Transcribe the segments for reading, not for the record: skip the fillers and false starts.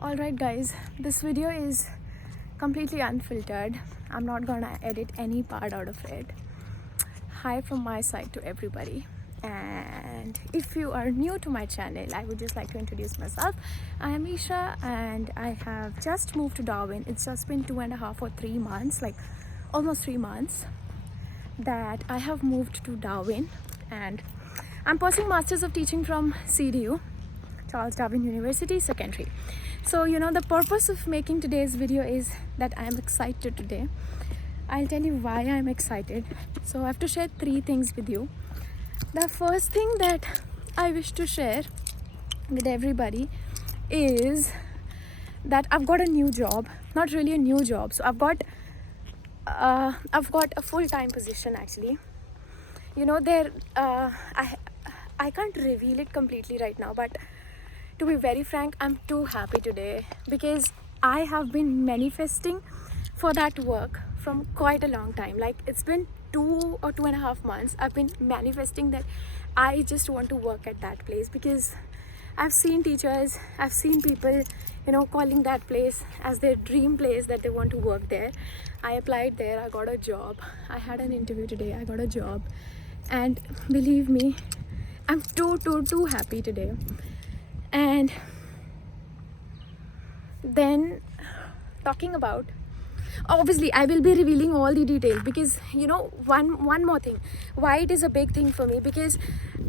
Alright guys, this video is completely unfiltered. I'm not gonna edit any part out of it. Hi from my side to everybody. And if you are new to my channel, I would just like to introduce myself. I am Isha and I have just moved to Darwin. It's just been 2.5 or 3 months, like almost 3 months that I have moved to Darwin, and I'm pursuing Masters of Teaching from CDU, Charles Darwin University, Secondary. So the purpose of making today's video is that I am excited today. I'll tell you why I'm excited. So I have to share 3 things with you. The first thing that I wish to share with everybody is that I've got a new job. Not really a new job. So I've got a full-time position actually. I can't reveal it completely right now, but to be very frank, I'm too happy today because I have been manifesting for that work from quite a long time. Like it's been 2 or 2.5 months. I've been manifesting that I just want to work at that place because I've seen teachers, I've seen people, calling that place as their dream place, that they want to work there. I applied there, I got a job. I had an interview today, I got a job. And believe me, I'm too happy today. And then talking about, obviously I will be revealing all the details because one more thing why it is a big thing for me, because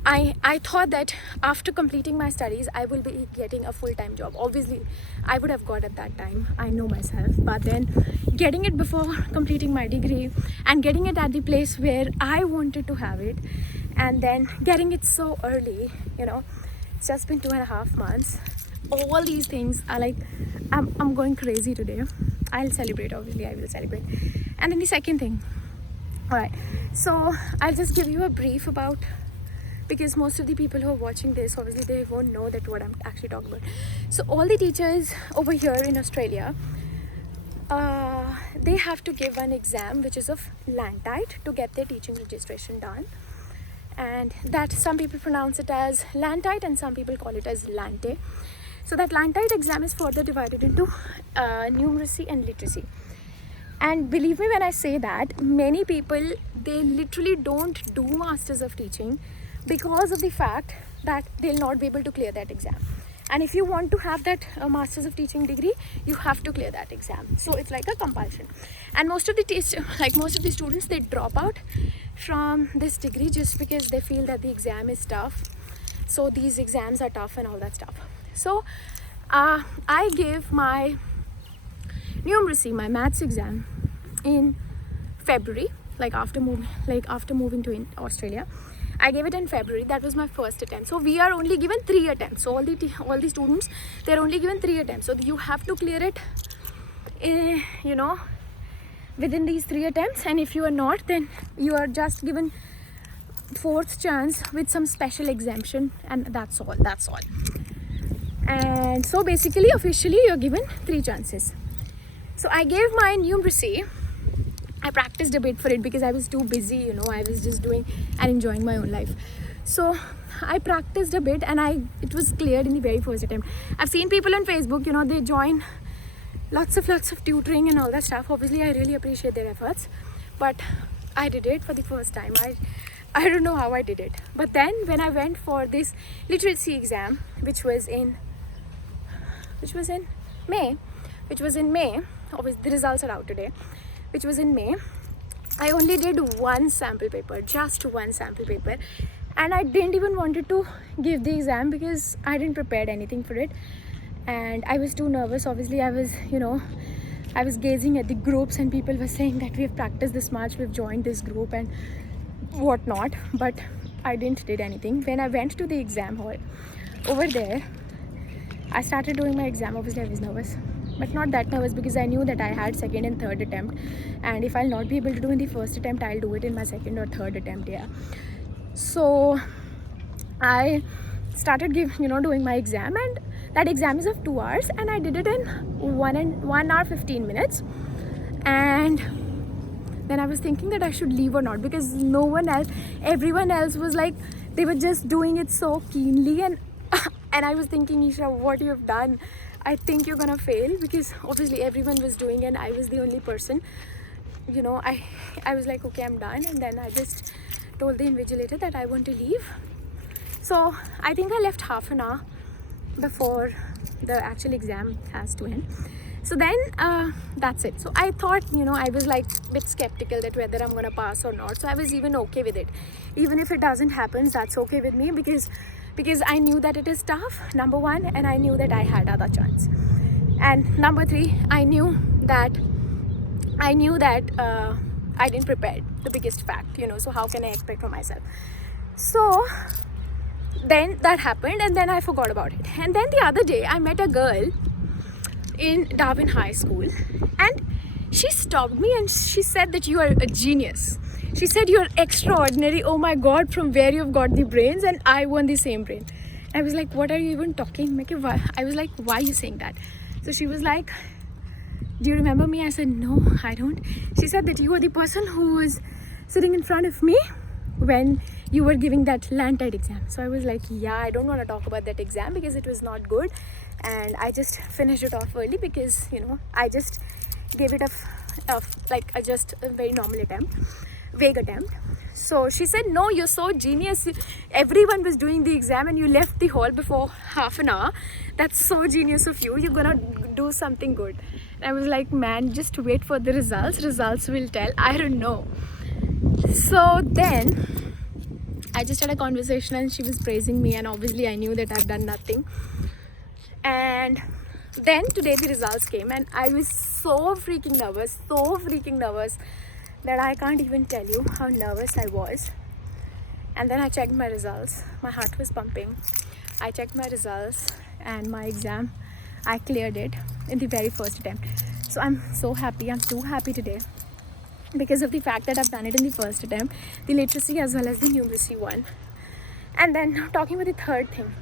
I thought that after completing my studies I will be getting a full-time job. Obviously I would have got at that time, I know myself, but then getting it before completing my degree and getting it at the place where I wanted to have it, and then getting it so early, it's just been 2.5 months. All these things are like, I'm going crazy today. I'll celebrate, obviously I will celebrate. And then the second thing, alright, so I'll just give you a brief about, because most of the people who are watching this, obviously they won't know that what I'm actually talking about. So all the teachers over here in Australia, they have to give an exam which is of Lantite to get their teaching registration done. And that some people pronounce it as Lantite and some people call it as Lante. So that Lantite exam is further divided into numeracy and literacy. And believe me when I say that, many people, they literally don't do Masters of Teaching because of the fact that they'll not be able to clear that exam. And if you want to have that Masters of Teaching degree, you have to clear that exam. So it's like a compulsion. And most of the students, they drop out from this degree just because they feel that the exam is tough. So these exams are tough and all that stuff. So I gave my numeracy, my maths exam in February, after moving to Australia. I gave it in February. That was my first attempt. So we are only given 3 attempts. So all the students, they're only given 3 attempts. So you have to clear it, within these 3 attempts. And if you are not, then you are just given 4th chance with some special exemption, and that's all. And so basically, officially, you're given 3 chances. So I gave my numeracy. I practiced a bit for it because I was too busy, I was just doing and enjoying my own life. So I practiced a bit and it was cleared in the very first attempt. I've seen people on Facebook, they join lots of tutoring and all that stuff. Obviously, I really appreciate their efforts, but I did it for the first time. I don't know how I did it. But then when I went for this literacy exam, which was in May, obviously the results are out today, which was in May, I only did one sample paper, just one sample paper. And I didn't even wanted to give the exam because I didn't prepare anything for it. And I was too nervous. Obviously, I was gazing at the groups and people were saying that we have practiced this much, we've joined this group and whatnot. But I didn't did anything. When I went to the exam hall, over there, I started doing my exam. Obviously, I was nervous, but not that nervous because I knew that I had 2nd and 3rd attempt, and if I'll not be able to do in the 1st attempt, I'll do it in my 2nd or 3rd attempt. Yeah. So I started doing my exam, and that exam is of 2 hours, and I did it in 1 hour 15 minutes. And then I was thinking that I should leave or not, because everyone else was like, they were just doing it so keenly, and And I was thinking, Isha, what you have done, I think you're gonna fail, because obviously everyone was doing and I was the only person. You know, I was like, okay, I'm done. And then I just told the invigilator that I want to leave. So I think I left half an hour before the actual exam has to end. So then that's it. So I thought, you know, I was like a bit skeptical that whether I'm gonna pass or not. So I was even okay with it. Even if it doesn't happen, that's okay with me, because I knew that it is tough, number one, and I knew that I had other chance. And number three, I knew that I didn't prepare, the biggest fact, you know, so how can I expect for myself? So then that happened, and then I forgot about it. And then the other day I met a girl in Darwin High School, and she stopped me and she said that you are a genius. She said you're extraordinary. Oh my god, from where you've got the brains, and I won the same brain. I was like, what are you even talking? I was like, why are you saying that? So she was like, do you remember me? I said, no, I don't. She said that you were the person who was sitting in front of me when you were giving that land tide exam. So I was like, yeah, I don't want to talk about that exam because it was not good, and I just finished it off early because, you know, I just gave it just a very normal attempt, vague attempt. So she said, no, you're so genius. Everyone was doing the exam and you left the hall before half an hour. That's so genius of you. You're gonna do something good. And I was like, man, just wait for the results. Results will tell. I don't know. So then I just had a conversation and she was praising me, and obviously I knew that I've done nothing. And then today the results came, and I was so freaking nervous that I can't even tell you how nervous I was. And then I checked my results. My heart was pumping. I checked my results, and my exam, I cleared it in the very first attempt. So I'm so happy. I'm too happy today because of the fact that I've done it in the first attempt, the literacy as well as the numeracy one. And then talking about the third thing.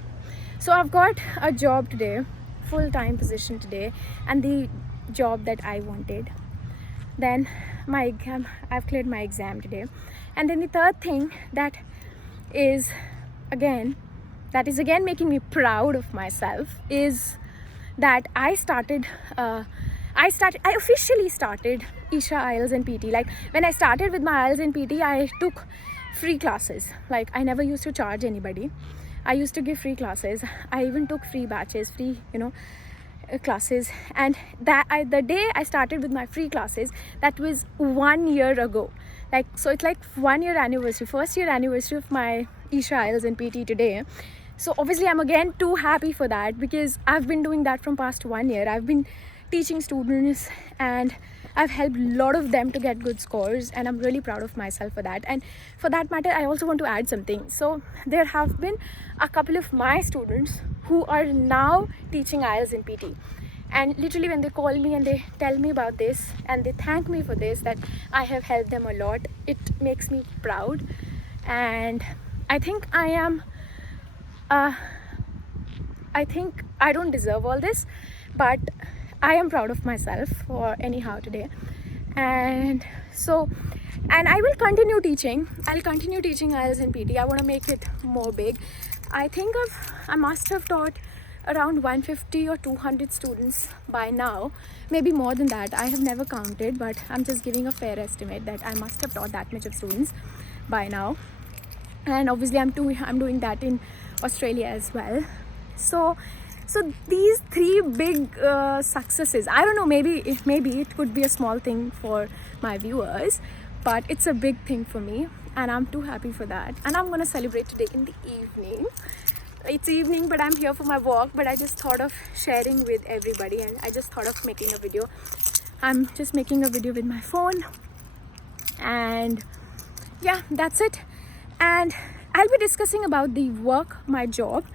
So I've got a job today, full-time position today, and the job that I wanted. Then I've cleared my exam today. And then the third thing that is again making me proud of myself is that I officially started Isha IELTS and PT. Like when I started with my IELTS and PT, I took free classes. Like I never used to charge anybody. I used to give free classes. I even took free batches, free, classes. And the day I started with my free classes, that was 1 year ago. So it's like 1 year anniversary, first year anniversary of my Isha IELTS and PT today. So obviously I'm again too happy for that, because I've been doing that from past 1 year. I've been teaching students and I've helped a lot of them to get good scores, and I'm really proud of myself for that. And for that matter, I also want to add something. So there have been a couple of my students who are now teaching IELTS and PT, and literally when they call me and they tell me about this and they thank me for this, that I have helped them a lot, it makes me proud. And I think I don't deserve all this, but I am proud of myself for anyhow today. And I will continue teaching. I'll continue teaching IELTS and PT. I want to make it more big. I think I must have taught around 150 or 200 students by now, maybe more than that. I have never counted, but I'm just giving a fair estimate that I must have taught that much of students by now. And obviously I'm doing that in Australia as well. So these three big successes, I don't know, maybe it could be a small thing for my viewers, but it's a big thing for me, and I'm too happy for that. And I'm gonna celebrate today in the evening. It's evening, but I'm here for my walk, but I just thought of sharing with everybody, and I just thought of making a video. I'm just making a video with my phone, and yeah, that's it. And I'll be discussing about the work, my job,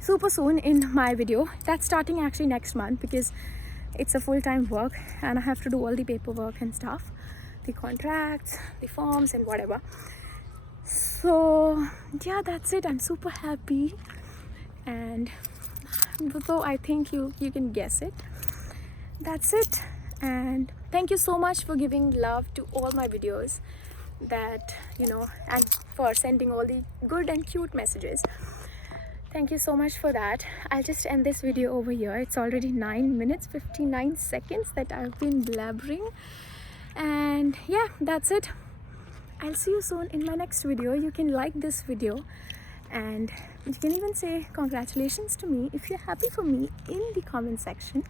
super soon in my video. That's starting actually next month, because it's a full-time work and I have to do all the paperwork and stuff, the contracts, the forms and whatever. So yeah, that's it. I'm super happy, and so I think you can guess it. That's it. And thank you so much for giving love to all my videos, and for sending all the good and cute messages. Thank you so much for that. I'll just end this video over here. It's already 9 minutes 59 seconds that I've been blabbering, and yeah, that's it. I'll see you soon in my next video. You can like this video, and you can even say congratulations to me if you're happy for me in the comment section.